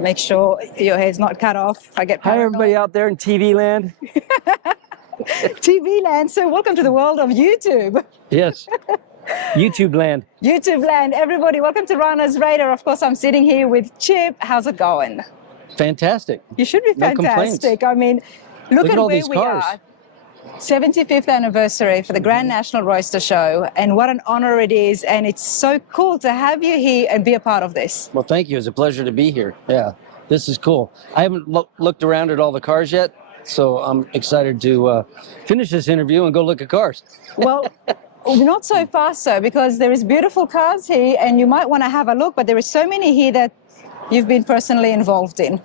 make sure your hair's not cut off. I get Hi, paranoid. everybody out there in TV land. TV land. So welcome to the world of YouTube. Yes, YouTube land. YouTube land, everybody. Welcome to Rana's Radar. Of course, I'm sitting here with Chip. How's it going? Fantastic. You should be No fantastic. I mean, look at all where these we cars. are. 75th anniversary for the Grand National Roadster Show, and what an honor it is, and it's so cool to have you here and be a part of this. Well, thank you. It's a pleasure to be here. Yeah, this is cool. I haven't looked around at all the cars yet, so I'm excited to finish this interview and go look at cars. Well, not so fast, sir, because there is beautiful cars here, and you might want to have a look, but there is so many here that you've been personally involved in.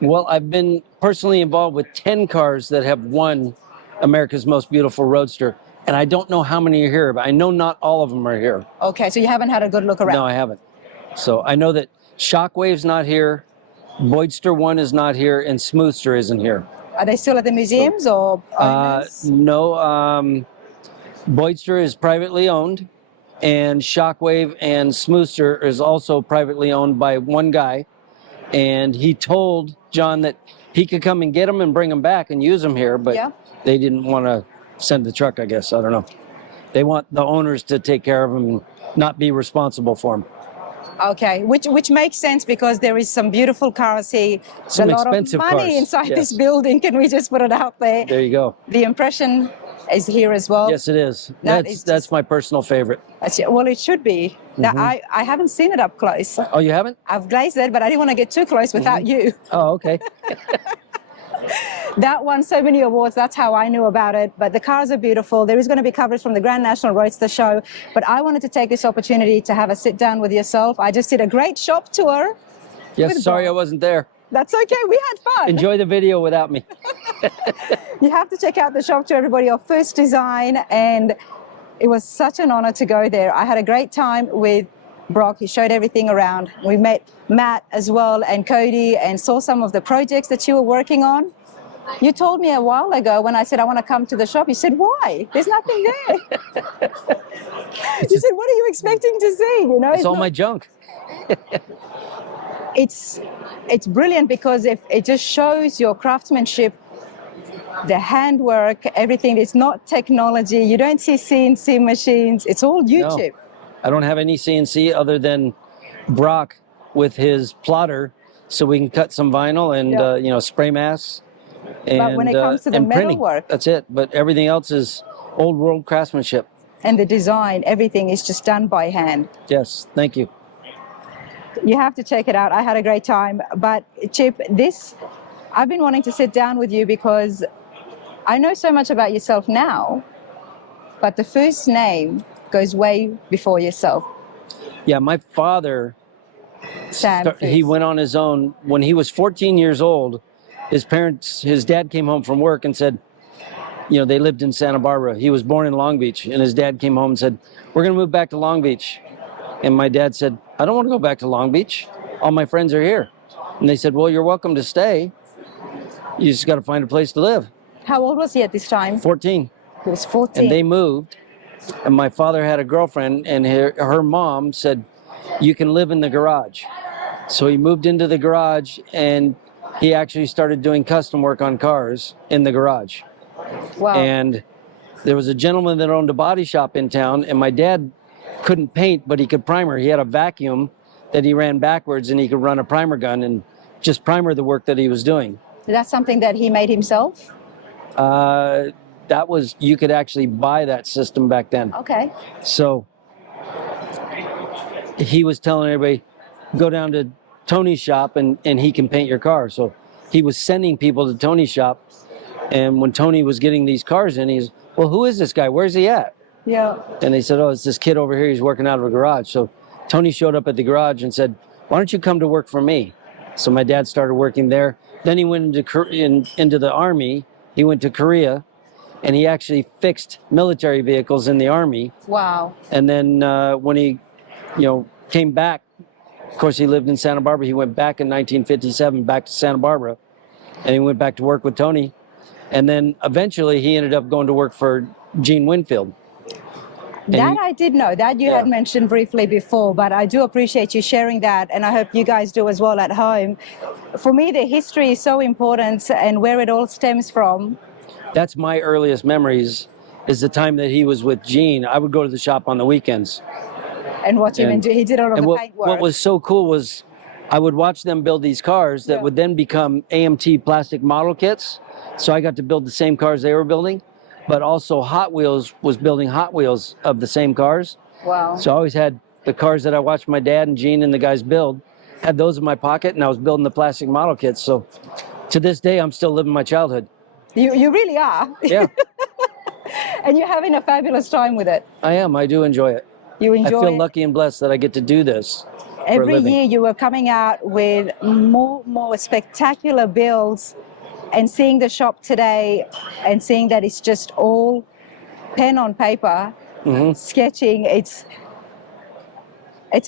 Well, I've been personally involved with 10 cars that have won America's Most Beautiful Roadster, and I don't know how many are here, but I know not all of them are here. Okay, so you haven't had a good look around. No, I haven't. So I know that Shockwave's not here, Boydster 1 is not here, and Smoothster isn't here. Are they still at the museums or owners? No, Boydster is privately owned, and Shockwave and Smoothster is also privately owned by one guy, and he told John that he could come and get them and bring them back and use them here, but they didn't want to send the truck, I guess. I don't know. They want the owners to take care of them and not be responsible for them. Okay, which makes sense because there is some beautiful cars here. Some a lot expensive of money cars, inside yes. this building. Can we just put it out there? There you go. The Impression is here as well. Yes, it is. That's That's my personal favorite. Well, it should be. Now, I haven't seen it up close. Oh, you haven't? I've glazed it, but I didn't want to get too close without you. Oh, okay. That won so many awards. That's how I knew about it. But the cars are beautiful. There is going to be coverage from the Grand National Roadster Show. But I wanted to take this opportunity to have a sit down with yourself. I just did a great shop tour. Yes, sorry I wasn't there. That's okay. We had fun. Enjoy the video without me. You have to check out the shop tour, everybody, of Foose Design. And it was such an honor to go there. I had a great time with Brock. He showed everything around. We met Matt as well and Cody and saw some of the projects that you were working on. You told me a while ago when I said I want to come to the shop, you said, why? There's nothing there. You said, what are you expecting to see? You know, it's all my junk. It's brilliant because if it just shows your craftsmanship, the handwork, everything. It's not technology. You don't see CNC machines. It's all YouTube. No, I don't have any CNC other than Brock with his plotter, so we can cut some vinyl and you know, spray masks. And, but when it comes to the metal work, that's it. But everything else is old world craftsmanship. And the design, everything is just done by hand. Yes, thank you. You have to check it out. I had a great time. But Chip, I've been wanting to sit down with you because I know so much about yourself now, but the Foose name goes way before yourself. Yeah, my father, Sam Foose. He went on his own. When he was 14 years old, his dad came home from work and said, you know, they lived in Santa Barbara. He was born in Long Beach, and his dad came home and said, we're going to move back to Long Beach. And my dad said, I don't want to go back to Long Beach. All my friends are here. And they said, well, you're welcome to stay. You just got to find a place to live. How old was he at this time? 14. He was 14. And they moved, and my father had a girlfriend, and her mom said, you can live in the garage. So he moved into the garage, and he actually started doing custom work on cars in the garage. Wow. And there was a gentleman that owned a body shop in town, and my dad couldn't paint, but he could primer. He had a vacuum that he ran backwards, and he could run a primer gun and just primer the work that he was doing. That's something that he made himself? That was, you could actually buy that system back then. Okay. So he was telling everybody, go down to Tony's shop and he can paint your car. So he was sending people to Tony's shop. And when Tony was getting these cars in, he's, well, who is this guy? Where's he at? Yeah. And they said, oh, it's this kid over here. He's working out of a garage. So Tony showed up at the garage and said, why don't you come to work for me? So my dad started working there. Then he went into the Army. He went to Korea, and he actually fixed military vehicles in the Army. Wow. And then when he, you know, came back, of course, he lived in Santa Barbara. He went back in 1957, back to Santa Barbara, and he went back to work with Tony. And then eventually he ended up going to work for Gene Winfield. That I did know, that you had mentioned briefly before, but I do appreciate you sharing that, and I hope you guys do as well at home. For me, the history is so important and where it all stems from. That's my earliest memories, is the time that he was with Gene. I would go to the shop on the weekends. And watch him and do, he did all of the paint work. What was so cool was I would watch them build these cars that would then become AMT plastic model kits. So I got to build the same cars they were building. But also Hot Wheels was building Hot Wheels of the same cars. Wow. So I always had the cars that I watched my dad and Gene and the guys build, had those in my pocket, and I was building the plastic model kits. So to this day, I'm still living my childhood. You really are. Yeah. And you're having a fabulous time with it. I am. I do enjoy it. You enjoy it? I feel lucky and blessed that I get to do this. Every year you were coming out with more spectacular builds, and seeing the shop today and seeing that it's just all pen on paper, sketching, it's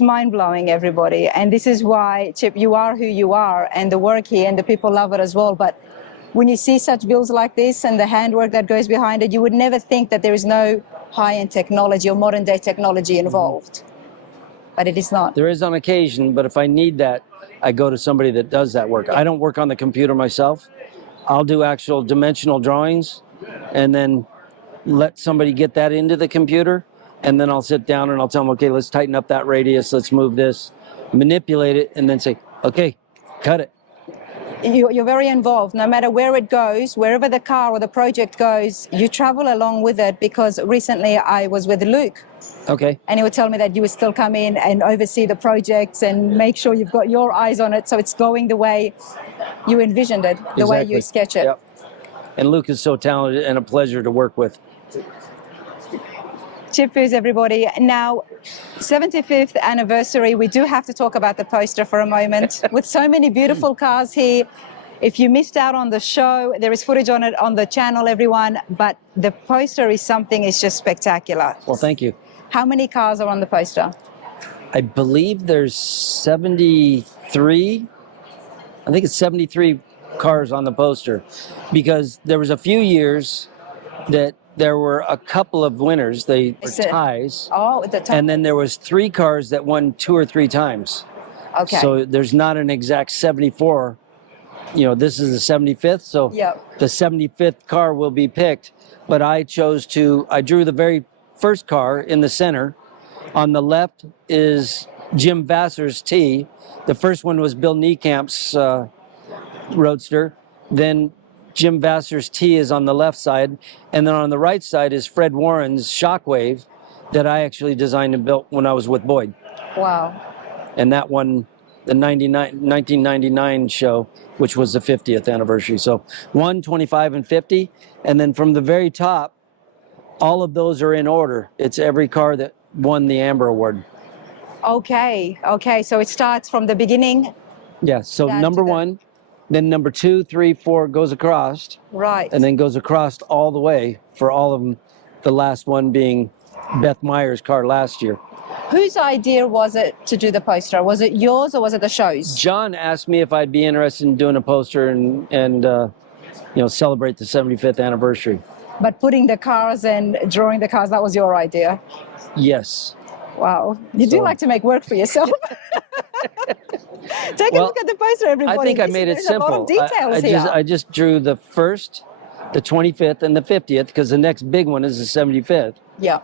mind-blowing, everybody. And this is why, Chip, you are who you are, and the work here and the people love it as well. But when you see such builds like this and the handwork that goes behind it, you would never think that there is no high-end technology or modern-day technology involved. But it is not. There is on occasion, but if I need that, I go to somebody that does that work. I don't work on the computer myself. I'll do actual dimensional drawings and then let somebody get that into the computer, and then I'll sit down and I'll tell them, okay, let's tighten up that radius, let's move this, manipulate it, and then say, okay, cut it. You're very involved. No matter where it goes, wherever the car or the project goes, you travel along with it, because recently I was with Luke. Okay. And he would tell me that you would still come in and oversee the projects and make sure you've got your eyes on it so it's going the way you envisioned it, the way you sketch it. Yep. And Luke is so talented and a pleasure to work with. Chip Foose, everybody. Now, 75th anniversary, we do have to talk about the poster for a moment. With so many beautiful cars here, if you missed out on the show, there is footage on it on the channel, everyone, but the poster is something, it's just spectacular. Well, thank you. How many cars are on the poster? I believe there's 73. I think it's 73 cars on the poster, because there was a few years that there were a couple of winners. They were ties. Oh, the ties. And then there was 3 cars that won 2 or 3 times. Okay. So there's not an exact 74. You know, this is the 75th, so the 75th car will be picked. But I drew the very first car in the center. On the left is Jim Vassar's T. The first one was Bill Niekamp's Roadster. Then Jim Vassar's T is on the left side. And then on the right side is Fred Warren's Shockwave that I actually designed and built when I was with Boyd. Wow. And that won the 1999 show, which was the 50th anniversary. So 1, 25, and 50. And then from the very top, all of those are in order. It's every car that won the Amber Award. Okay. So it starts from the beginning. Yeah, so number 1, then number 2, 3, 4 goes across. Right. And then goes across all the way for all of them. The last one being Beth Meyer's car last year. Whose idea was it to do the poster? Was it yours or was it the show's? John asked me if I'd be interested in doing a poster and celebrate the 75th anniversary. But putting the cars and drawing the cars, that was your idea? Yes. Wow. You do like to make work for yourself. Take a look at the poster, everybody. I think I made it simple. A lot of details here. I just drew the first, the 25th, and the 50th, because the next big one is the 75th. Yeah.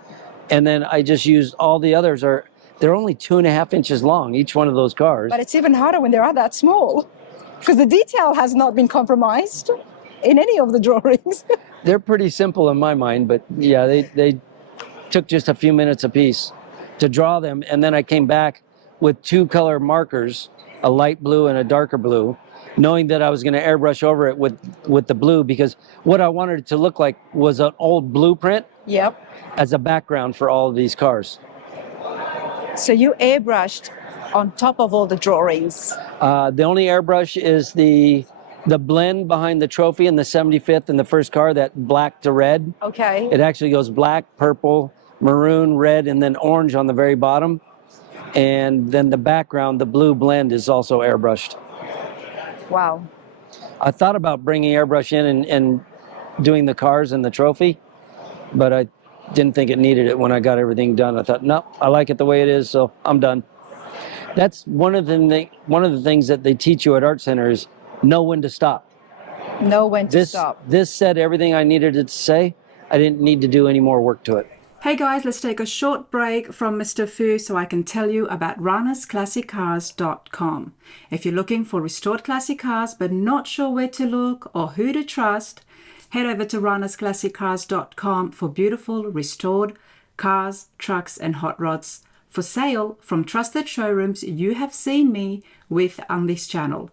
And then I just used all the others. They're only 2.5 inches long, each one of those cars. But it's even harder when they are that small, because the detail has not been compromised in any of the drawings. They're pretty simple in my mind, but yeah, they took just a few minutes apiece to draw them. And then I came back with 2 color markers, a light blue and a darker blue, knowing that I was going to airbrush over it with the blue, because what I wanted it to look like was an old blueprint. Yep. As a background for all of these cars. So you airbrushed on top of all the drawings? The only airbrush is the blend behind the trophy in the 75th and the first car, that black to red. Okay. It actually goes black, purple, maroon, red, and then orange on the very bottom. And then the background, the blue blend, is also airbrushed. Wow. I thought about bringing airbrush in and doing the cars and the trophy, but didn't think it needed it when I got everything done. I thought, no, I like it the way it is, so I'm done. That's one of the things that they teach you at art centers: know when to stop. Know when to stop. This said everything I needed it to say. I didn't need to do any more work to it. Hey guys, let's take a short break from Mr. Foose so I can tell you about runnersclassiccars.com. If you're looking for restored classic cars but not sure where to look or who to trust, head over to runnersclassiccars.com for beautiful restored cars, trucks and hot rods for sale from trusted showrooms you have seen me with on this channel.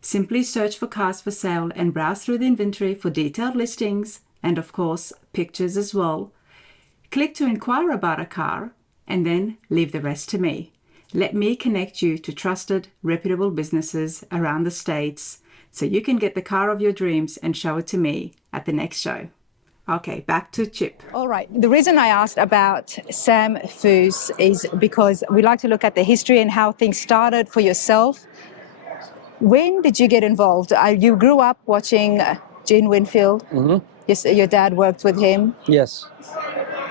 Simply search for cars for sale and browse through the inventory for detailed listings and of course pictures as well. Click to inquire about a car and then leave the rest to me. Let me connect you to trusted, reputable businesses around the States so you can get the car of your dreams and show it to me at the next show. Okay, back to Chip. All right. The reason I asked about Sam Foose is because we like to look at the history and how things started for yourself. When did you get involved? You grew up watching Gene Winfield. Mm-hmm. Yes, your dad worked with him. Yes.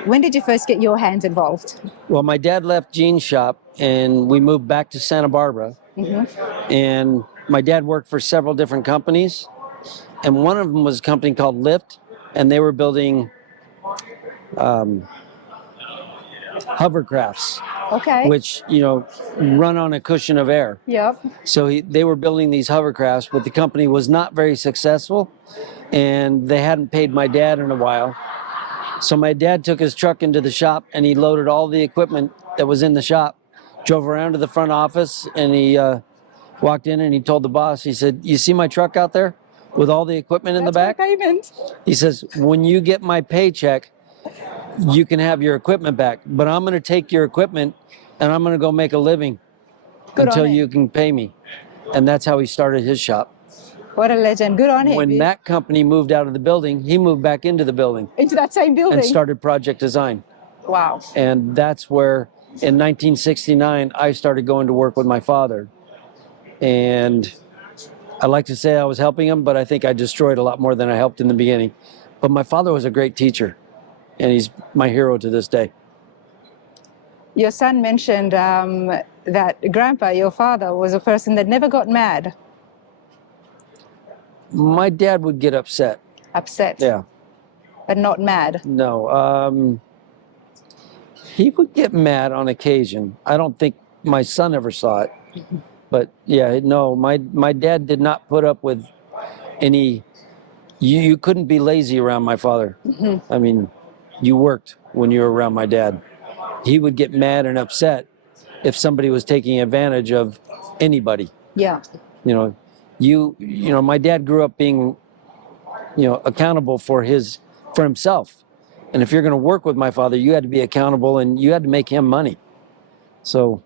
When did you first get your hands involved? Well, my dad left Gene's shop and we moved back to Santa Barbara. Mm-hmm. And my dad worked for several different companies. And one of them was a company called Lyft, and they were building hovercrafts. Okay. Which, run on a cushion of air. Yep. So they were building these hovercrafts, but the company was not very successful, and they hadn't paid my dad in a while. So my dad took his truck into the shop, and he loaded all the equipment that was in the shop, drove around to the front office, and he walked in and he told the boss, he said, "You see my truck out there with all the equipment in the back?" That's my payment. He says, "When you get my paycheck, you can have your equipment back, but I'm going to take your equipment and I'm going to go make a living until you can pay me." And that's how he started his shop. What a legend. Good on him. When that company moved out of the building, he moved back into the building. Into that same building? And started Project Design. Wow. And that's where, in 1969, I started going to work with my father. And I like to say I was helping him, but I think I destroyed a lot more than I helped in the beginning. But my father was a great teacher, and he's my hero to this day. Your son mentioned that Grandpa, your father, was a person that never got mad. My dad would get upset. Upset? Yeah. But not mad? No. He would get mad on occasion. I don't think my son ever saw it. But yeah, no, my dad did not put up with any... You couldn't be lazy around my father. Mm-hmm. I mean, you worked when you were around my dad. He would get mad and upset if somebody was taking advantage of anybody. Yeah. My dad grew up being, accountable for himself. And if you're going to work with my father, you had to be accountable and you had to make him money. So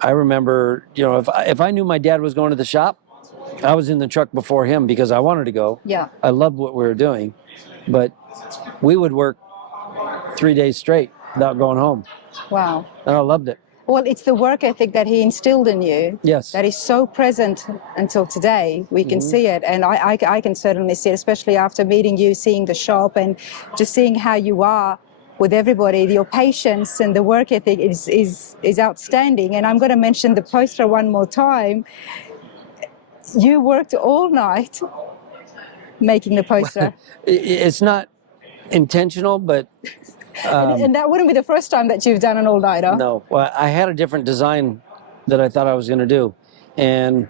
I remember, if I knew my dad was going to the shop, I was in the truck before him because I wanted to go. Yeah. I loved what we were doing, but we would work 3 days straight without going home. Wow. And I loved it. Well, it's the work ethic that he instilled in you. Yes. That is so present until today. We can see it. And I can certainly see it, especially after meeting you, seeing the shop and just seeing how you are with everybody. Your patience and the work ethic is outstanding. And I'm going to mention the poster one more time. You worked all night making the poster. It's not intentional, but... and that wouldn't be the first time that you've done an all-nighter. No. Well, I had a different design that I thought I was going to do. And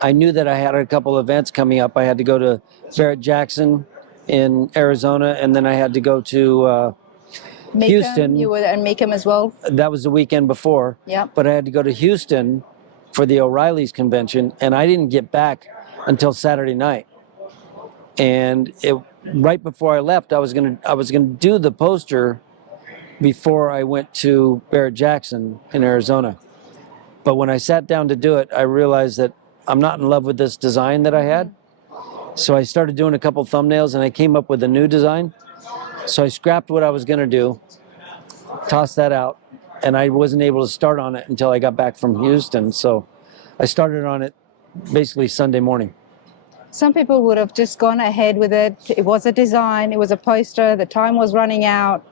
I knew that I had a couple events coming up. I had to go to Barrett-Jackson in Arizona, and then I had to go to Houston. You were at Mecum as well? That was the weekend before. Yeah. But I had to go to Houston for the O'Reilly's convention, and I didn't get back until Saturday night. And right before I left, I was gonna do the poster before I went to Barrett-Jackson in Arizona. But when I sat down to do it, I realized that I'm not in love with this design that I had. So I started doing a couple thumbnails and I came up with a new design. So I scrapped what I was gonna do, tossed that out, and I wasn't able to start on it until I got back from Houston. So I started on it basically Sunday morning. Some people would have just gone ahead with it. It was a design, it was a poster, the time was running out.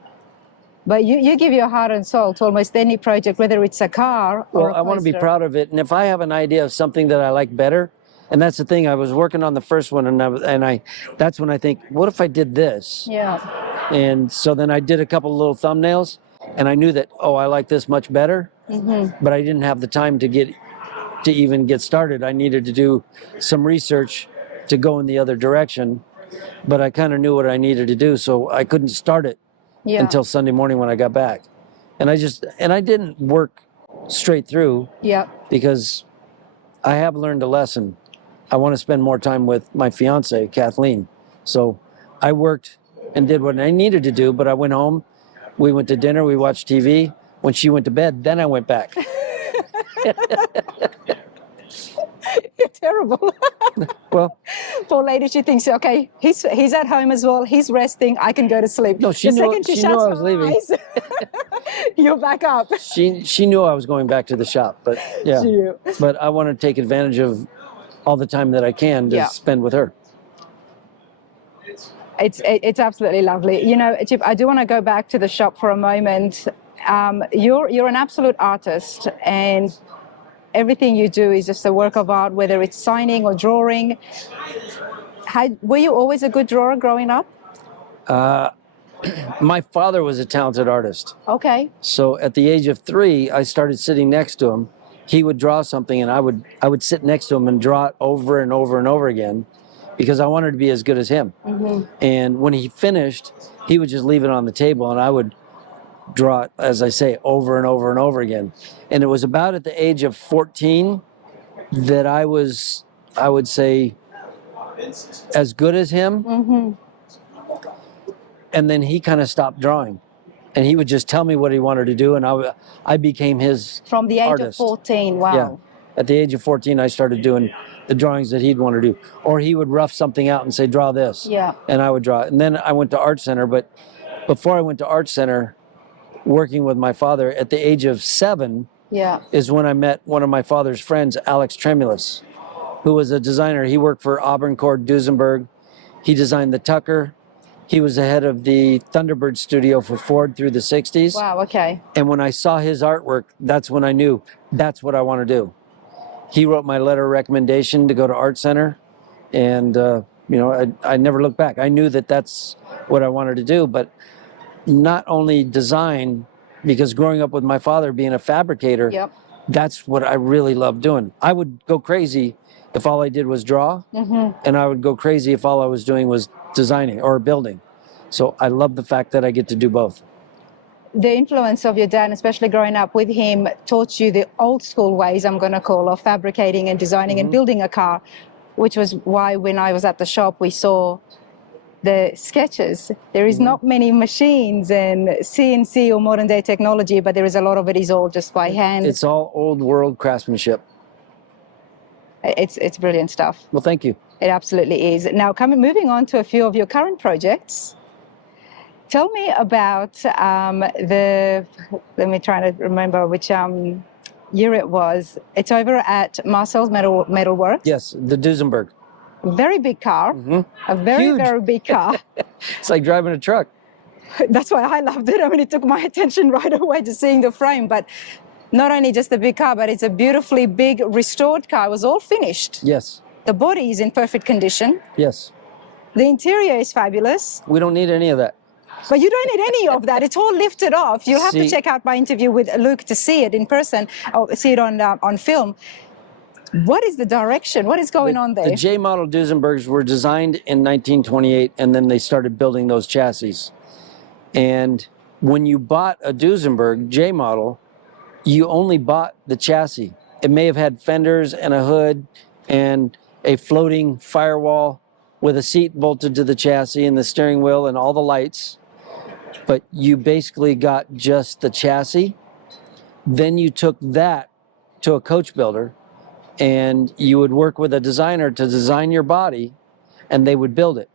But you give your heart and soul to almost any project, whether it's a car or Well, a I want to be coaster. proud of it. And if I have an idea of something that I like better, and that's the thing, I was working on the first one, and that's when I think, what if I did this? Yeah. And so then I did a couple little thumbnails, and I knew that, oh, I like this much better, but I didn't have the time to even get started. I needed to do some research to go in the other direction, but I kind of knew what I needed to do, so I couldn't start it until Sunday morning when I got back. And I didn't work straight through because I have learned a lesson. I want to spend more time with my fiance, Kathleen. So I worked and did what I needed to do, but I went home, we went to dinner, we watched TV. When she went to bed, then I went back. You're terrible. Well, poor lady, she thinks, okay, he's at home as well, he's resting, I can go to sleep. No, she the knew, second she she shuts knew I her was leaving. eyes, you're back up. She knew I was going back to the shop, but yeah. But I want to take advantage of all the time that I can to spend with her. It's absolutely lovely. You know, Chip, I do want to go back to the shop for a moment. You're an absolute artist, and everything you do is just a work of art, whether it's signing or drawing. Were you always a good drawer growing up? My father was a talented artist. Okay. So at the age of 3, I started sitting next to him. He would draw something, and I would sit next to him and draw it over and over and over again, because I wanted to be as good as him. And when he finished, he would just leave it on the table, and I would draw it, as I say, over and over and over again. And it was about at the age of 14 that I was, I would say, as good as him. And then he kind of stopped drawing, and he would just tell me what he wanted to do, and I became his From the age artist. of 14, wow. Yeah. At the age of 14, I started doing the drawings that he'd want to do. Or he would rough something out and say, draw this. Yeah. And I would draw it. And then I went to Art Center, but before I went to Art Center, working with my father, at the age of 7 is when I met one of my father's friends, Alex Tremulous, who was a designer. He worked for Auburn Cord Duesenberg. He designed the Tucker. He was the head of the Thunderbird studio for Ford through the 60s. Wow, okay. And when I saw his artwork, that's when I knew that's what I want to do. He wrote my letter of recommendation to go to Art Center. And, you know, I never looked back. I knew that that's what I wanted to do, but not only design, because growing up with my father being a fabricator, that's what I really loved doing. I would go crazy if all I did was draw, and I would go crazy if all I was doing was designing or building. So I love the fact that I get to do both. The influence of your dad, especially growing up with him, taught you the old school ways, I'm going to call, of fabricating and designing and building a car, which was why when I was at the shop, we saw the sketches. There is not many machines and CNC or modern day technology, but there is a lot of it is all just by hand. It's all old world craftsmanship. It's brilliant stuff. Well, thank you. It absolutely is. Now, moving on to a few of your current projects. Tell me about let me try to remember which year it was. It's over at Marcel's Metal Works. Yes, the Duesenberg. Very big car. A very, Huge. very big car. It's like driving a truck. That's why I loved it. I mean, it took my attention right away to seeing the frame, but not only just a big car, but it's a beautifully big restored car. It was all finished. Yes. The body is in perfect condition. Yes. The interior is fabulous. We don't need any of that. But you don't need any of that. It's all lifted off. You'll have to See- check out my interview with Luke to see it in person, or see it on film. What is the direction? What is going on there? The J model Duesenbergs were designed in 1928, and then they started building those chassis. And when you bought a Duesenberg J model, you only bought the chassis. It may have had fenders and a hood and a floating firewall with a seat bolted to the chassis and the steering wheel and all the lights. But you basically got just the chassis. Then you took that to a coach builder, and you would work with a designer to design your body, and they would build it.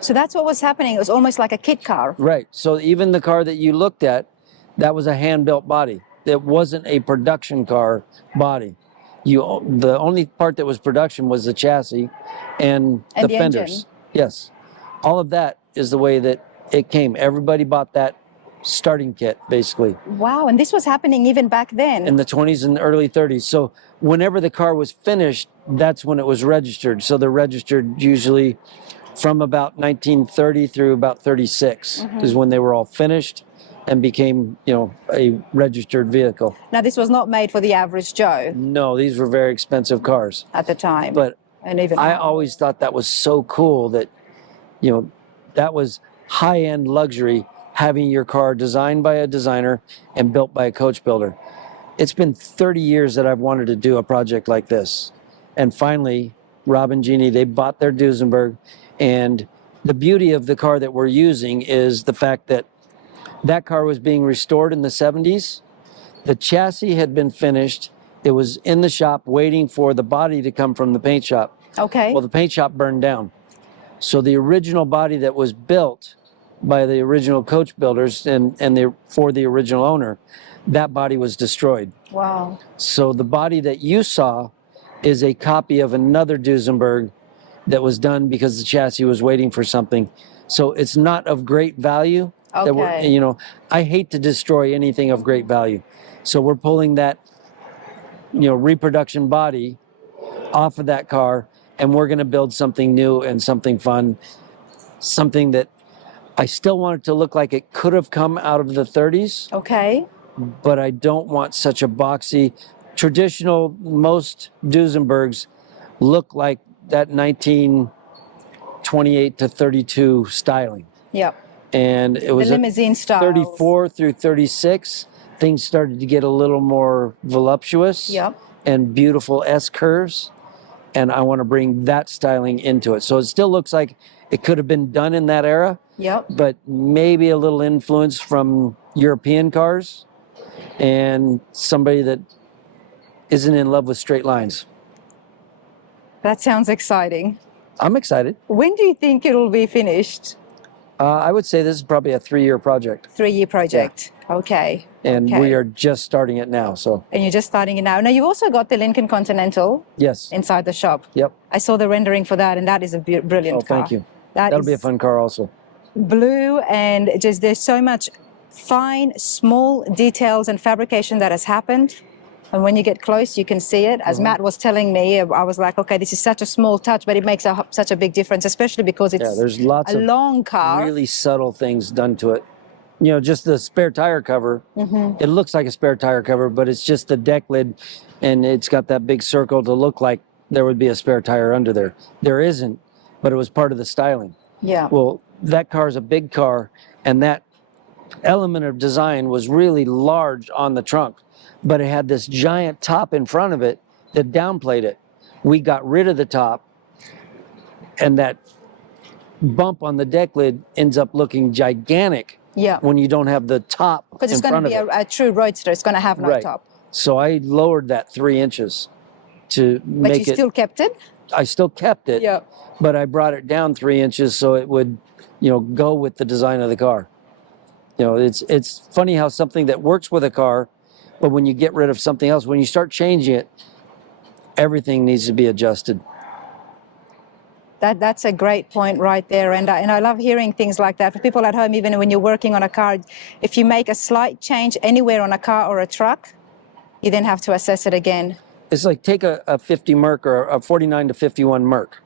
So that's what was happening. It was almost like a kit car. Right. So even the car that you looked at, that was a hand-built body. It wasn't a production car body. The only part that was production was the chassis and the fenders. engine. Yes. All of that is the way that it came. Everybody bought that starting kit, basically, Wow, and this was happening even back then. in the 20s and early 30s. So whenever the car was finished, that's when it was registered. So they're registered usually from about 1930 through about 36 is when they were all finished and became, you know, a registered vehicle. Now, this was not made for the average Joe No, these were very expensive cars. at the time. But and even I now. always thought that was so cool that, you know, that was high-end luxury, having your car designed by a designer and built by a coach builder. It's been 30 years that I've wanted to do a project like this. And finally, Rob and Jeannie, they bought their Duesenberg. And the beauty of the car that we're using is the fact that that car was being restored in the 70s. The chassis had been finished. It was in the shop waiting for the body to come from the paint shop. Okay. Well, the paint shop burned down. So the original body that was built by the original coach builders and for the original owner, that body was destroyed. Wow. So the body that you saw is a copy of another Duesenberg that was done because the chassis was waiting for something. So it's not of great value. That Okay. you know, I hate to destroy anything of great value. So we're pulling that, you know, reproduction body off of that car, and we're going to build something new and something fun, something that I still want it to look like it could have come out of the 30s, Okay. but I don't want such a boxy, traditional, most Duesenbergs look like that 1928 to 32 styling. Yep. And it was The limousine style. 34 through 36, things started to get a little more voluptuous Yep. and beautiful S-curves. And I want to bring that styling into it. So it still looks like it could have been done in that era, Yep. but maybe a little influence from European cars and somebody that isn't in love with straight lines. That sounds exciting. I'm excited. When do you think it'll be finished? I would say this is probably a 3-year project. 3-year project. Okay. And Okay. we are just starting it now. So And you're just starting it now. Now, you've also got the Lincoln Continental yes. inside the shop. Yep. I saw the rendering for that, and that is a brilliant Oh, car. thank you. That That'll be a is fun car also. blue, and just there's so much fine, small details and fabrication that has happened. And when you get close, you can see it. As Matt was telling me, I was like, okay, this is such a small touch, but it makes such a big difference, especially because it's There's lots a of long car. really subtle things done to it. You know, just the spare tire cover. Mm-hmm. It looks like a spare tire cover, but it's just the deck lid, and it's got that big circle to look like there would be a spare tire under there. There isn't, but it was part of the styling. Yeah. Well, that car is a big car, and that element of design was really large on the trunk, but it had this giant top in front of it that downplayed it. We got rid of the top, and that bump on the deck lid ends up looking gigantic Yeah. when you don't have the top Because it's in going to front be of it. a true roadster. It's going to have no Right. top. So I lowered that 3 inches to But make you it. still kept it? I still kept it, Yeah. but I brought it down 3 inches so it would, you know, go with the design of the car. You know, it's funny how something that works with a car, but when you get rid of something else, when you start changing it, everything needs to be adjusted. That's a great point right there, and I love hearing things like that. For people at home, even when you're working on a car, if you make a slight change anywhere on a car or a truck, you then have to assess it again. It's like take a 50 Merc or a 49 to 51 Merc.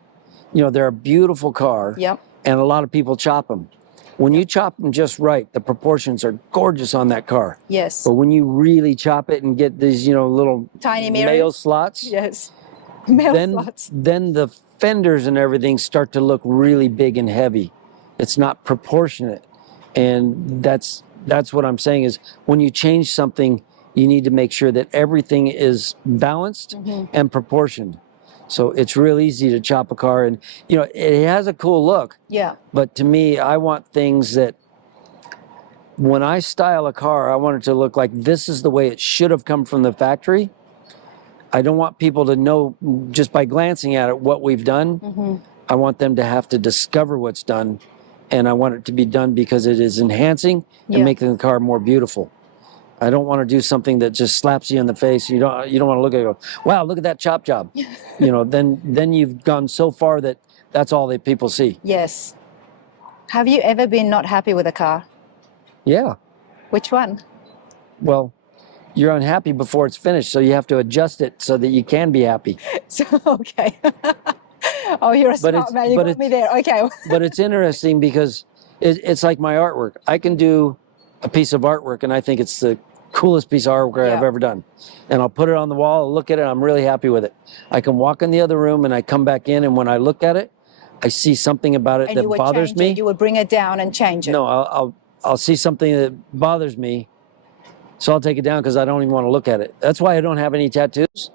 You know, they're a beautiful car, Yep. and a lot of people chop them. When you chop them just right, the proportions are gorgeous on that car. Yes. But when you really chop it and get these, you know, little Tiny male mirrors. slots, Yes. Male slots. then the fenders and everything start to look really big and heavy. It's not proportionate. And that's what I'm saying is when you change something, you need to make sure that everything is balanced and proportioned. So it's real easy to chop a car, and you know, it has a cool look. Yeah. But to me, I want things that when I style a car, I want it to look like this is the way it should have come from the factory. I don't want people to know just by glancing at it what we've done. I want them to have to discover what's done, and I want it to be done because it is enhancing and Yeah. making the car more beautiful. I don't want to do something that just slaps you in the face. You don't want to look at it and go, wow, look at that chop job. You know, then you've gone so far that that's all that people see. Yes. Have you ever been not happy with a car? Yeah. Which one? Well, you're unhappy before it's finished, so you have to adjust it so that you can be happy. So, okay. Oh, you're a smart man. You got me there. Okay. But it's interesting because it's like my artwork. I can do a piece of artwork, and I think it's the coolest piece of artwork I've ever done. And I'll put it on the wall, I'll look at it, I'm really happy with it. I can walk in the other room, and I come back in, and when I look at it, I see something about it that bothers me. You would bring it down and change it. No, I'll see something that bothers me, so I'll take it down because I don't even want to look at it. That's why I don't have any tattoos.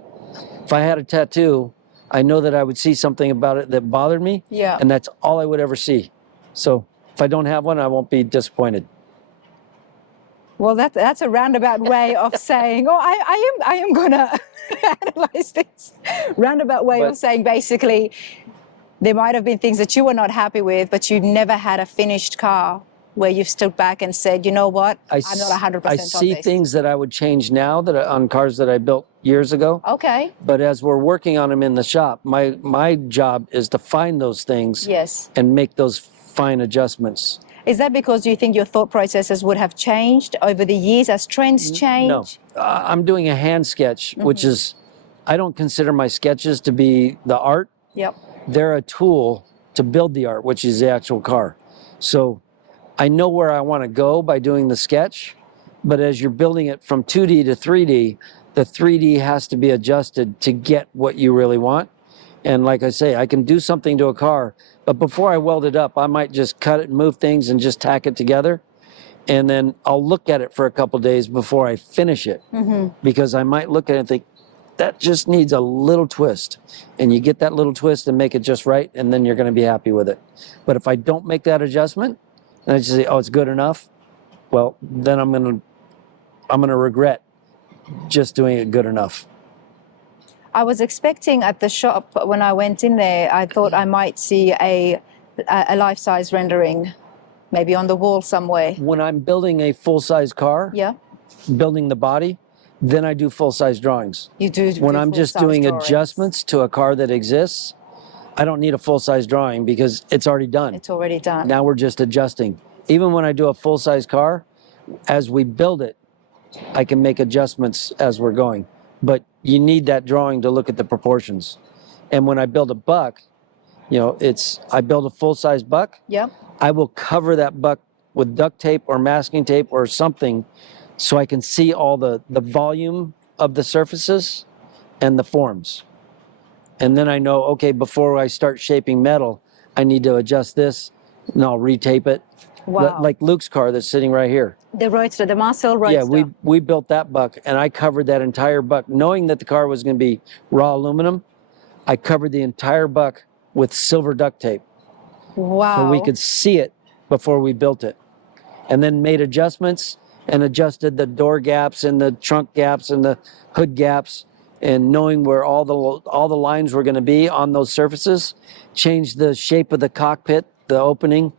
If I had a tattoo, I know that I would see something about it that bothered me, and that's all I would ever see. So if I don't have one, I won't be disappointed. Well, that's a roundabout way of saying, oh, I am going to analyze this. Roundabout way of saying basically there might have been things that you were not happy with, but you've never had a finished car where you've stood back and said, you know what, I'm not 100% on this. I see things that I would change now on cars that I built years ago. Okay. But as we're working on them in the shop, my job is to find those things and make those fine adjustments. Is that because you think your thought processes would have changed over the years as trends change? No. I'm doing a hand sketch, which is, I don't consider my sketches to be the art. Yep. They're a tool to build the art, which is the actual car. So I know where I want to go by doing the sketch, but as you're building it from 2D to 3D, the 3D has to be adjusted to get what you really want. And like I say, I can do something to a car, but before I weld it up, I might just cut it and move things and just tack it together. And then I'll look at it for a couple days before I finish it, because I might look at it and think, that just needs a little twist. And you get that little twist and make it just right, and then you're going to be happy with it. But if I don't make that adjustment, and I just say, oh, it's good enough, well, then I'm gonna regret just doing it good enough. I was expecting at the shop when I went in there, I thought I might see a life-size rendering, maybe on the wall somewhere. When I'm building a full-size car, building the body, then I do full-size drawings. You do. When I'm just doing adjustments to a car that exists, I don't need a full-size drawing because it's already done. It's already done. Now we're just adjusting. Even when I do a full-size car, as we build it, I can make adjustments as we're going. But you need that drawing to look at the proportions. And when I build a buck, you know, I build a full-size buck. Yep. I will cover that buck with duct tape or masking tape or something so I can see all the volume of the surfaces and the forms. And then I know, okay, before I start shaping metal, I need to adjust this, and I'll retape it. Wow. Like Luke's car that's sitting right here. The Roadster, the Marcel Roadster. Yeah, we built that buck, and I covered that entire buck. Knowing that the car was going to be raw aluminum, I covered the entire buck with silver duct tape. Wow. So we could see it before we built it. And then made adjustments and adjusted the door gaps and the trunk gaps and the hood gaps, and knowing where all the lines were going to be on those surfaces, changed the shape of the cockpit, the opening,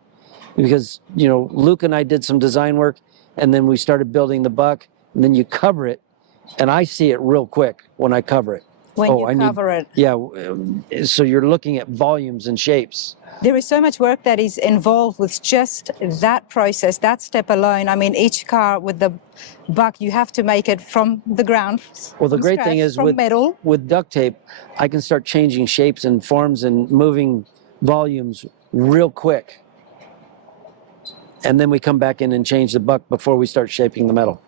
because, you know, Luke and I did some design work, and then we started building the buck, and then you cover it, and I see it real quick when I cover it. When you cover it. Yeah, so you're looking at volumes and shapes. There is so much work that is involved with just that process, that step alone. I mean, each car with the buck, you have to make it from the ground. Well, the great thing is with duct tape, I can start changing shapes and forms and moving volumes real quick. And then we come back in and change the buck before we start shaping the metal.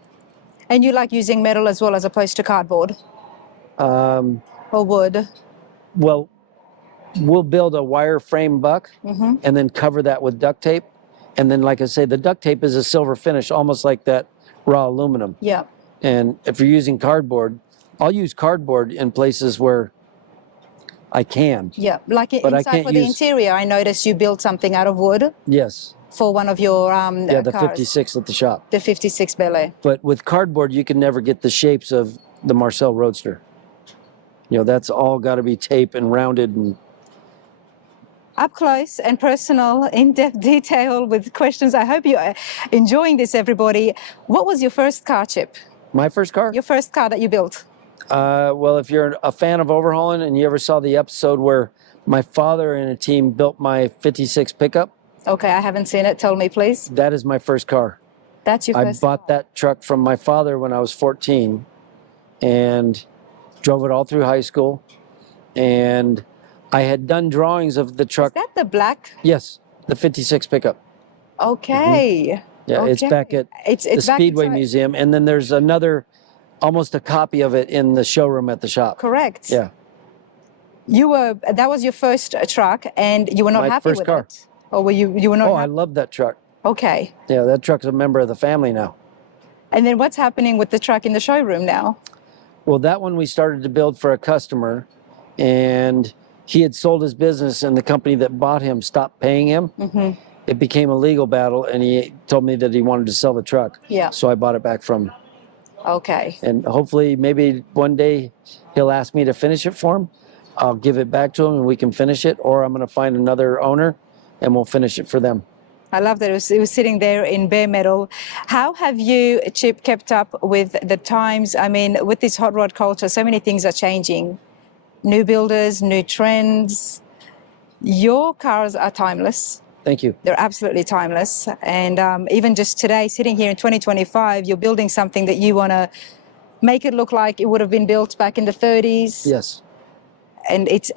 And you like using metal as well as opposed to cardboard? Or wood? Well, we'll build a wire frame buck and then cover that with duct tape. And then, like I say, the duct tape is a silver finish, almost like that raw aluminum. Yeah. And if you're using cardboard, I'll use cardboard in places where I can. Yeah, like inside for the interior, I noticed you built something out of wood. Yes. For one of your the cars. 56 at the shop. The 56 Bel Air. But with cardboard, you can never get the shapes of the Marcel Roadster. You know, that's all got to be tape and rounded and up close and personal, in-depth detail with questions. I hope you're enjoying this, everybody. What was your first car, Chip? My first car? Your first car that you built? Well, if you're a fan of Overhaulin and you ever saw the episode where my father and a team built my 56 pickup. Okay, I haven't seen it. Tell me, please. That is my first car. That's your I first bought car. that truck from my father when I was 14 and drove it all through high school. And I had done drawings of the Is truck. that the black? Yes, the 56 pickup. Okay. Yeah, it's back Okay. at It's the back Speedway inside. Museum. And then there's another, almost a copy of it in the showroom at the shop. Correct. Yeah, That was your first truck, and you were not My happy first with car. it? Or you were not Oh, I happy? love that truck. Okay. Yeah, that truck's a member of the family now. And then what's happening with the truck in the showroom now? Well, that one we started to build for a customer, and he had sold his business, and the company that bought him stopped paying him. It became a legal battle, and he told me that he wanted to sell the truck. Yeah. So I bought it back from him. Okay. And hopefully, maybe one day he'll ask me to finish it for him. I'll give it back to him, and we can finish it, or I'm going to find another owner, and we'll finish it for them. I love that it was sitting there in bare metal. How have you, Chip, kept up with the times? I mean, with this hot rod culture, so many things are changing. New builders, new trends. Your cars are timeless. Thank you. They're absolutely timeless. And even just today, sitting here in 2025, you're building something that you want to make it look like it would have been built back in the 30s. Yes. And it's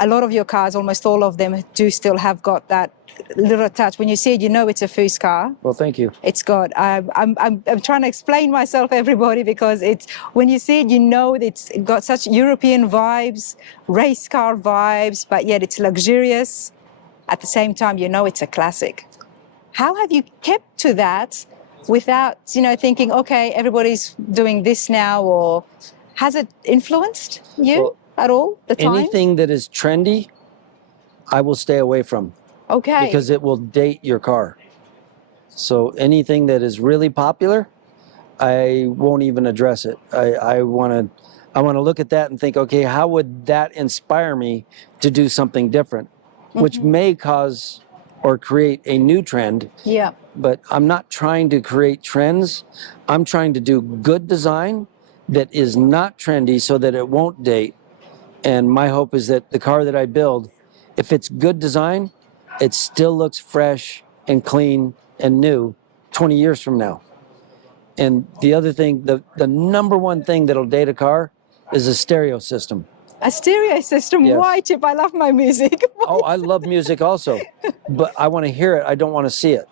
a lot of your cars, almost all of them, do still have got that little touch. When you see it, you know it's a Foose car. Well, thank you. It's got. I'm trying to explain myself, everybody, because it's when you see it, you know it's got such European vibes, race car vibes, but yet it's luxurious. At the same time, you know it's a classic. How have you kept to that without, thinking, okay, everybody's doing this now, or has it influenced you at all? The times? Anything that is trendy, I will stay away from. Okay. Because it will date your car. So anything that is really popular, I won't even address it. I want to look at that and think, okay, how would that inspire me to do something different, which may cause or create a new trend. Yeah. But I'm not trying to create trends. I'm trying to do good design that is not trendy so that it won't date. And my hope is that the car that I build, if it's good design, it still looks fresh and clean and new 20 years from now. And the other thing, the number one thing that'll date a car is a stereo system. A stereo system? Yes. Why, Chip? I love my music. Oh, I love music also, but I want to hear it. I don't want to see it.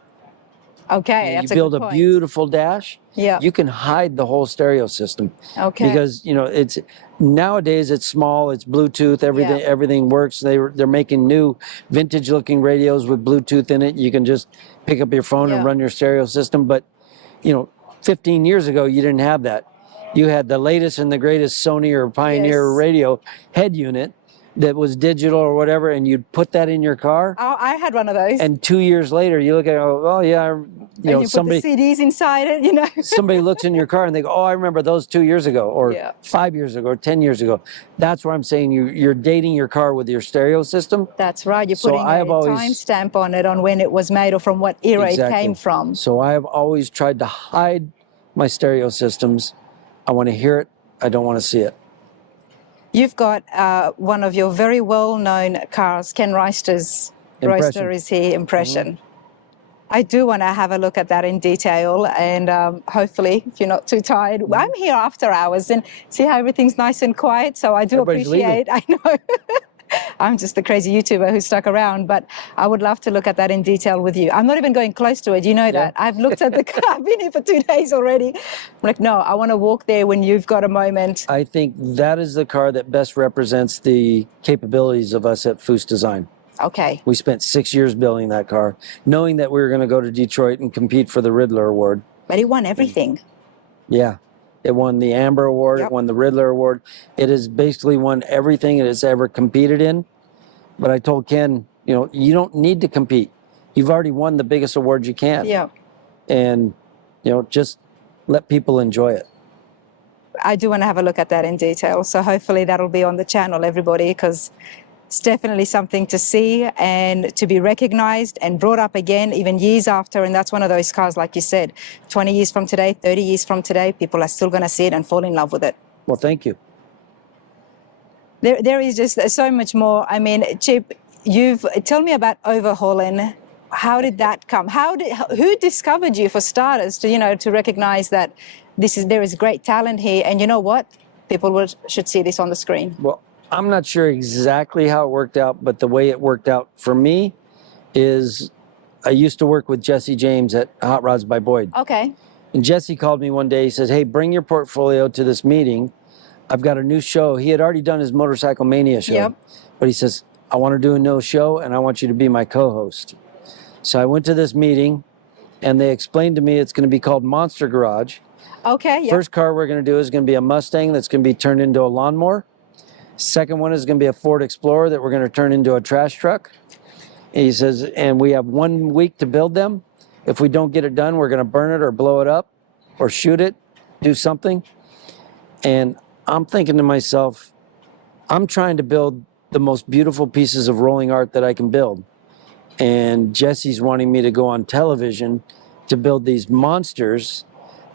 Okay, You that's build a good a point. beautiful dash. Yeah. You can hide the whole stereo system. Okay. Because it's nowadays it's small, it's Bluetooth, everything works. They're making new vintage looking radios with Bluetooth in it. You can just pick up your phone and run your stereo system. But 15 years ago you didn't have that. You had the latest and the greatest Sony or Pioneer radio head unit that was digital or whatever, and you'd put that in your car. Oh, I had one of those. And 2 years later, you look at it, oh yeah, and you somebody put the CDs inside it, somebody looks in your car and they go, oh, I remember those 2 years ago, or 5 years ago, or 10 years ago. That's where I'm saying you're dating your car with your stereo system. That's right. You're putting a timestamp on it, on when it was made or from what era it came from. So I have always tried to hide my stereo systems. I want to hear it. I don't want to see it. You've got one of your very well-known cars, Ken Reister's Roadster is here, Impression. I do want to have a look at that in detail, and hopefully, if you're not too tired, I'm here after hours and see how everything's nice and quiet, so I do appreciate, I know. I'm just the crazy YouTuber who stuck around, but I would love to look at that in detail with you. I'm not even going close to it, you know that. I've looked at the car, I've been here for 2 days already. I'm like, no, I want to walk there when you've got a moment. I think that is the car that best represents the capabilities of us at Foose Design. Okay. We spent 6 years building that car, knowing that we were going to go to Detroit and compete for the Riddler Award. But it won everything. Yeah. It won the Amber Award, it won the Riddler Award. It has basically won everything it has ever competed in. But I told Ken, you don't need to compete. You've already won the biggest award you can. Yeah. And, just let people enjoy it. I do want to have a look at that in detail. So hopefully that'll be on the channel, everybody, because it's definitely something to see and to be recognized and brought up again, even years after. And that's one of those cars, like you said, 20 years from today, 30 years from today, people are still going to see it and fall in love with it. Well, thank you. There is just so much more. I mean, Chip, tell me about Overhaulin. how did that come? Who discovered you, for starters, to recognize that there is great talent here, and you know what? People should see this on the screen. Well, I'm not sure exactly how it worked out, but the way it worked out for me is I used to work with Jesse James at Hot Rods by Boyd. Okay. And Jesse called me one day. He says, hey, bring your portfolio to this meeting. I've got a new show. He had already done his Motorcycle Mania show. Yep. But he says, I want to do a new show, and I want you to be my co-host. So I went to this meeting, and they explained to me it's going to be called Monster Garage. Okay, yep. First car we're going to do is going to be a Mustang that's going to be turned into a lawnmower. Second one is going to be a Ford Explorer that we're going to turn into a trash truck. And he says, and we have 1 week to build them. If we don't get it done, we're going to burn it or blow it up or shoot it, do something. And I'm thinking to myself, I'm trying to build the most beautiful pieces of rolling art that I can build. And Jesse's wanting me to go on television to build these monsters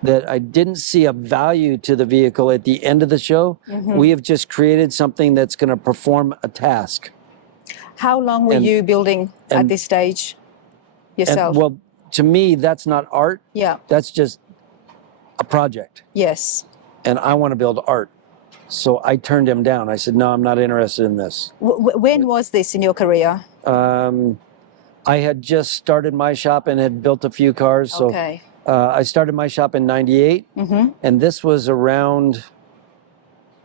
that I didn't see a value to the vehicle at the end of the show. Mm-hmm. We have just created something that's going to perform a task. How long were you building at this stage yourself? Well, to me, that's not art. Yeah. That's just a project. Yes. And I want to build art. So I turned him down. I said, no, I'm not interested in this. When was this in your career? I had just started my shop and had built a few cars. So okay. I started my shop in 98, mm-hmm. and this was around,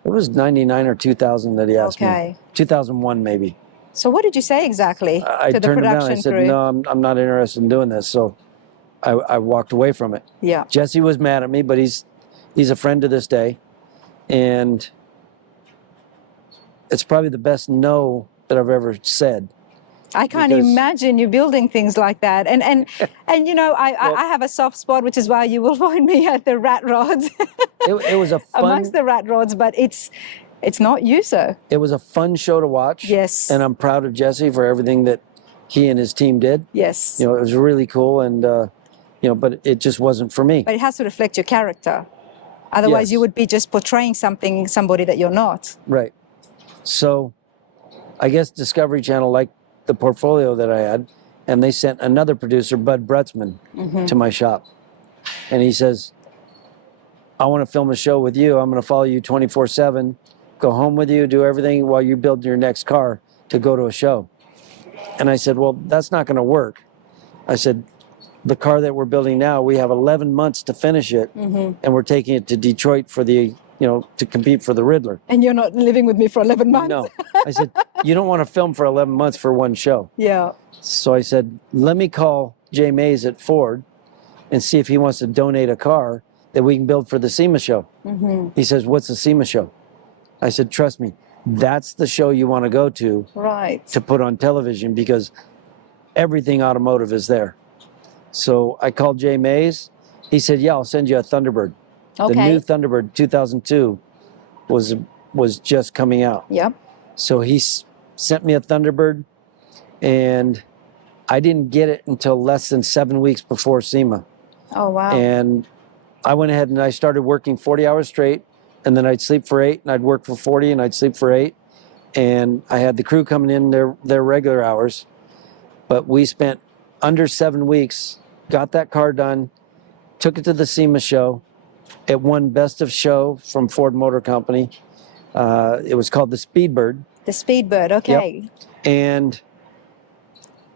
it was 99 or 2000 that he asked me. 2001 maybe. So what did you say exactly I to the turned him down. production I said, crew? no, I'm not interested in doing this. So I walked away from it. Yeah. Jesse was mad at me, but he's a friend to this day. And it's probably the best no that I've ever said. I can't imagine you building things like that. And I have a soft spot, which is why you will find me at the rat rods. it was a fun... amongst the rat rods, but it's not you, sir. It was a fun show to watch. Yes. And I'm proud of Jesse for everything that he and his team did. Yes. It was really cool, and but it just wasn't for me. But it has to reflect your character. Otherwise, you would be just portraying somebody that you're not. Right. So I guess Discovery Channel liked the portfolio that I had, and they sent another producer, Bud Brutzman, mm-hmm. to my shop. And he says, I want to film a show with you. I'm going to follow you 24/7, go home with you, do everything while you build your next car to go to a show. And I said, well, that's not going to work. I said, the car that we're building now, we have 11 months to finish it, mm-hmm. and we're taking it to Detroit for to compete for the Riddler. And you're not living with me for 11 months? No. I said, you don't want to film for 11 months for one show. Yeah. So I said, let me call Jay Mays at Ford and see if he wants to donate a car that we can build for the SEMA show. Mm-hmm. He says, what's the SEMA show? I said, trust me, that's the show you want to go to. Right. To put on television, because everything automotive is there. So I called Jay Mays. He said, yeah, I'll send you a Thunderbird. Okay. The new Thunderbird 2002 was just coming out. Yep. So he sent me a Thunderbird, and I didn't get it until less than 7 weeks before SEMA. Oh, wow. And I went ahead and I started working 40 hours straight, and then I'd sleep for 8, and I'd work for 40, and I'd sleep for 8. And I had the crew coming in their regular hours. But we spent under 7 weeks, got that car done, took it to the SEMA show. It won Best of Show from Ford Motor Company. It was called the Speedbird. The Speedbird, okay. Yep. And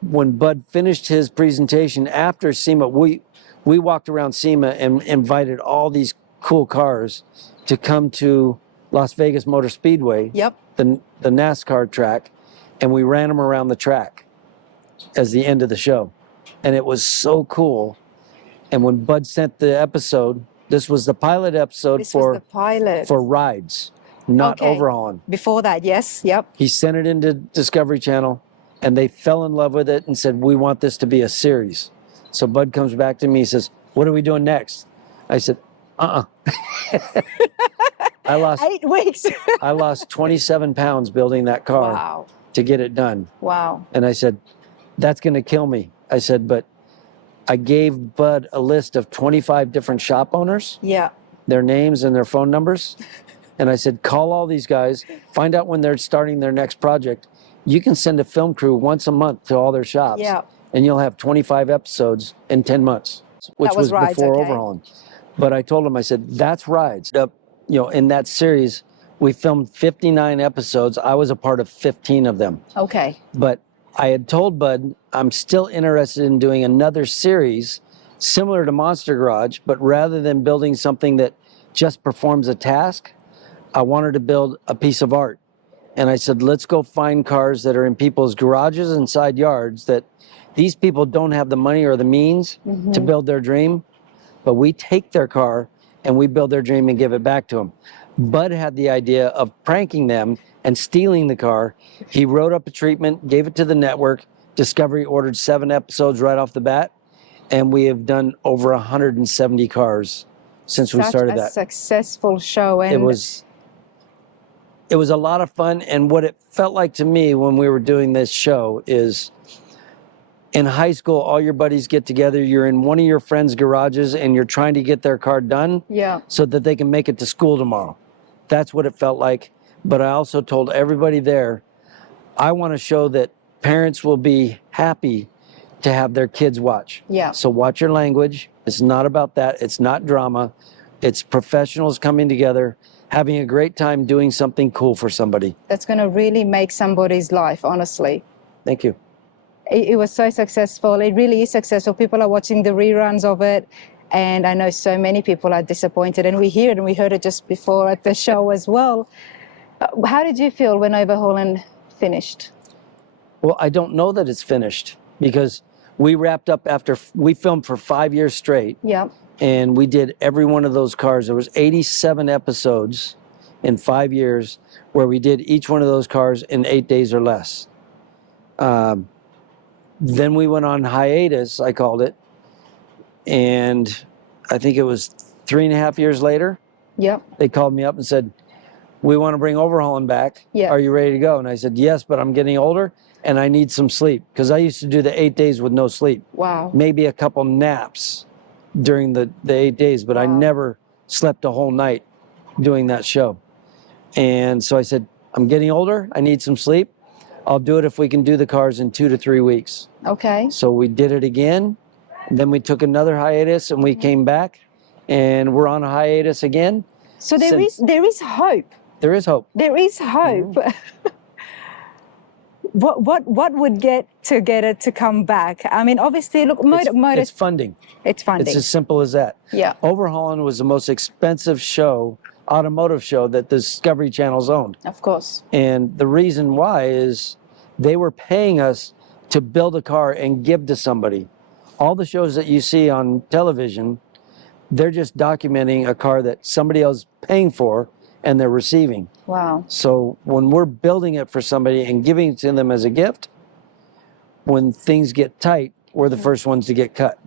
when Bud finished his presentation after SEMA, we walked around SEMA and invited all these cool cars to come to Las Vegas Motor Speedway, yep. the NASCAR track, and we ran them around the track as the end of the show. And it was so cool. And when Bud sent the episode, this was the pilot episode for rides, not Overhaulin. Before that, yes, yep. He sent it into Discovery Channel, and they fell in love with it and said, we want this to be a series. So Bud comes back to me, he says, what are we doing next? I said, I lost 8 weeks. I lost 27 pounds building that car to get it done. Wow. And I said, that's going to kill me. I said, but I gave Bud a list of 25 different shop owners, their names and their phone numbers. And I said, call all these guys, find out when they're starting their next project. You can send a film crew once a month to all their shops. Yeah. and you'll have 25 episodes in 10 months, which That was rides, before okay. Overhaulin. But I told him, I said, that's rides. In that series, we filmed 59 episodes. I was a part of 15 of them. Okay. But I had told Bud, I'm still interested in doing another series similar to Monster Garage, but rather than building something that just performs a task, I wanted to build a piece of art. And I said, let's go find cars that are in people's garages and side yards that these people don't have the money or the means to build their dream, but we take their car and we build their dream and give it back to them. Bud had the idea of pranking them and stealing the car. He wrote up a treatment, gave it to the network. Discovery ordered 7 episodes right off the bat, and we have done over 170 cars since we started that. Such a successful show. And It was a lot of fun, and what it felt like to me when we were doing this show is, in high school, all your buddies get together, you're in one of your friends' garages, and you're trying to get their car done so that they can make it to school tomorrow. That's what it felt like. But I also told everybody there, I want to show that parents will be happy to have their kids watch. So watch your language. It's not about that. It's not drama. It's professionals coming together, having a great time doing something cool for somebody. That's going to really make somebody's life, honestly. Thank you. It was so successful. It really is successful. People are watching the reruns of it. And I know so many people are disappointed. And we hear it, and we heard it just before at the show as well. How did you feel when Overhaulin finished? Well, I don't know that it's finished because we wrapped up after we filmed for 5 years straight. And we did every one of those cars. There was 87 episodes in 5 years where we did each one of those cars in 8 days or less. Then we went on hiatus, I called it. And I think it was 3.5 years later. They called me up and said, we want to bring Overhaulin back. Are you ready to go? And I said, yes, but I'm getting older and I need some sleep. Because I used to do the 8 days with no sleep. Maybe a couple naps during the 8 days, but I never slept a whole night doing that show. And so I said, I'm getting older. I need some sleep. I'll do it if we can do the cars in 2 to 3 weeks. So we did it again. Then we took another hiatus and we came back and we're on a hiatus again. So there is hope. There is hope. There is hope. What would get it to come back? I mean, obviously, look, it's funding. It's funding. It's as simple as that. Overhaulin was the most expensive show, automotive show, that the Discovery Channel's owned. Of course. And the reason why is they were paying us to build a car and give to somebody. All the shows that you see on television, they're just documenting a car that somebody else is paying for and they're receiving. So when we're building it for somebody and giving it to them as a gift, when things get tight, we're the first ones to get cut.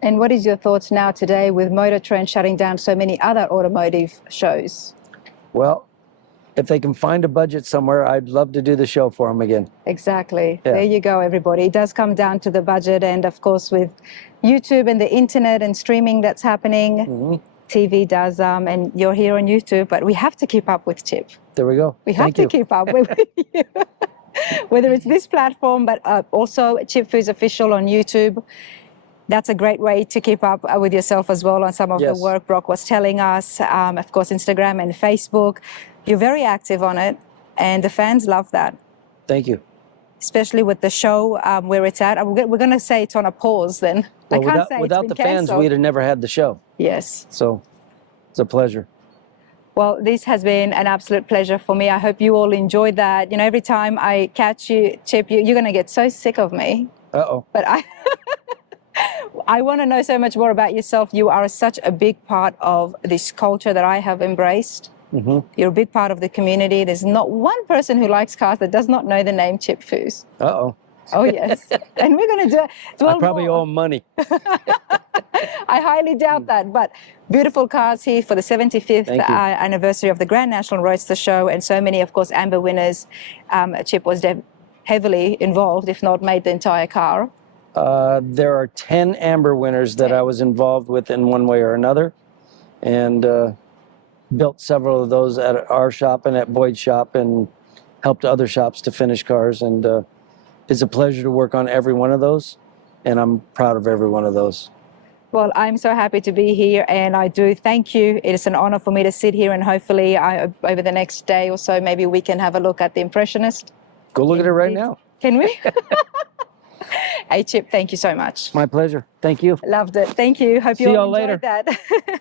And what is your thoughts now today with Motor Trend shutting down so many other automotive shows? Well, if they can find a budget somewhere, I'd love to do the show for them again. Exactly. There you go, everybody. It does come down to the budget. And of course, with YouTube and the internet and streaming that's happening, TV does, and you're here on YouTube, but we have to keep up with Chip. There we go. We have to keep up with you. Whether it's this platform, but also Chip Foose Official on YouTube. That's a great way to keep up with yourself as well on some of the work Brock was telling us. Of course, Instagram and Facebook. You're very active on it, and the fans love that. Thank you. Especially with the show where it's at. We're going to say it's on a pause then. Well, I can't say without the fans, we'd have never had the show. So it's a pleasure. Well, this has been an absolute pleasure for me. I hope you all enjoyed that. You know, every time I catch you, Chip, you're going to get so sick of me. But I want to know so much more about yourself. You are such a big part of this culture that I have embraced. You're a big part of the community. There's not one person who likes cars that does not know the name Chip Foose. Oh, yes. And we're going to do it. I probably owe him money. I highly doubt that. But beautiful cars here for the 75th anniversary of the Grand National Roadster Show, and so many, of course, Amber winners. Chip was heavily involved, if not made the entire car. There are 10 Amber winners that I was involved with in one way or another, and built several of those at our shop and at Boyd's shop, and helped other shops to finish cars. And it's a pleasure to work on every one of those, and I'm proud of every one of those. Well, I'm so happy to be here, and I do thank you. It is an honor for me to sit here, and hopefully over the next day or so, maybe we can have a look at the Impressionist. Go look at it right now. Can we? Hey, Chip, thank you so much. My pleasure. Thank you. Loved it. Thank you. Hope See you all y'all enjoyed later. that.